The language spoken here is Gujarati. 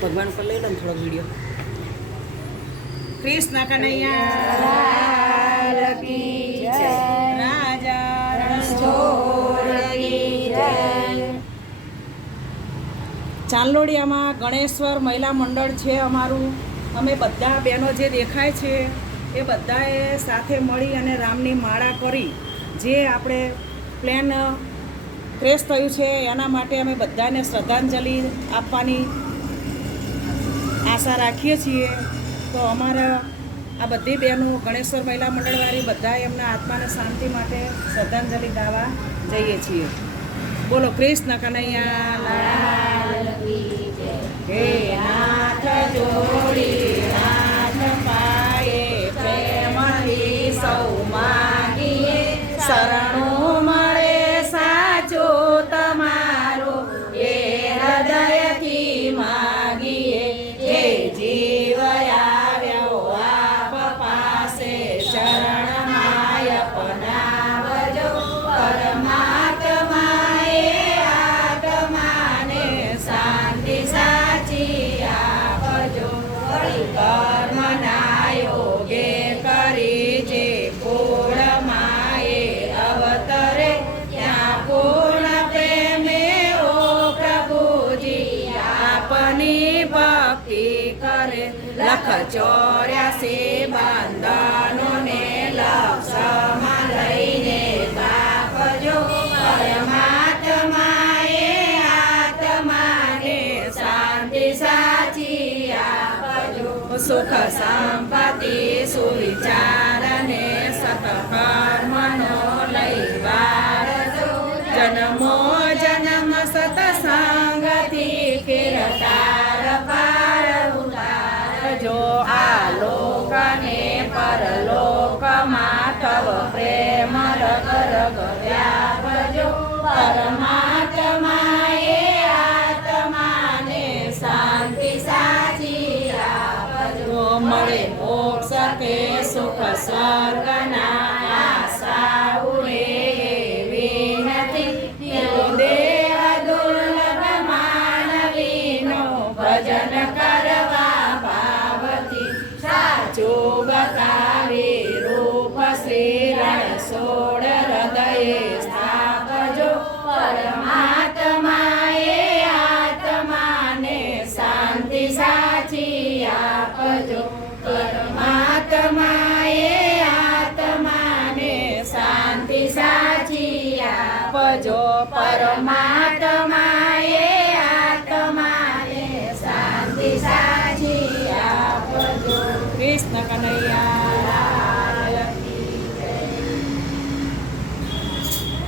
ભગવાન પર લઈ લો ને થોડો વીડિયો કૃષ્ણ કનૈયા રાજા ગણેશ્વર મહિલા મંડળ છે અમારું. અમે બધા બહેનો જે દેખાય છે, એ બધાએ સાથે મળી અને રામની માળા કરી. જે આપણે પ્લેન ક્રેશ થયું છે, એના માટે અમે બધાને શ્રદ્ધાંજલિ આપવાની આશા રાખીએ છીએ. તો અમારા આ બધી બહેનો ગણેશ્વર મહિલા મંડળવાળી બધા એમના આત્માને શાંતિ માટે શ્રદ્ધાંજલિ ગાવા જઈએ છીએ. બોલો, કૃષ્ણ કનૈયા લાલ હે નાથ જોડી નાથ પાયે પ્રેમથી સૌ માગીએ લખ ચોર્યાસી બંધનોને લક્ષમાં લઈને કાપજો પરમાત્માએ આત્માને શાંતિ સાચી આપજો સુખ સંપત્તિ સુવિચારને સતકર્મનો જન્મો જન્મ સતસંગથી કિરતાર કે સુખ સ્વર્ગના આશા ઉરે એવી નથી દેહ દુર્લભ માનવીનો ભજન કરવા ભાવથી સાચો બતાવે રૂપ શ્રી રણ સોળ હૃદયે સ્થાપજો પરમાત્માએ આત્માને શાંતિ સાચી આપજો પરમાત્માએ આત્માને શાંતિ સાચી આપજો. પરમાત્માએ આત્માને શાંતિ સાચી આપજો. કૃષ્ણ કનૈયા.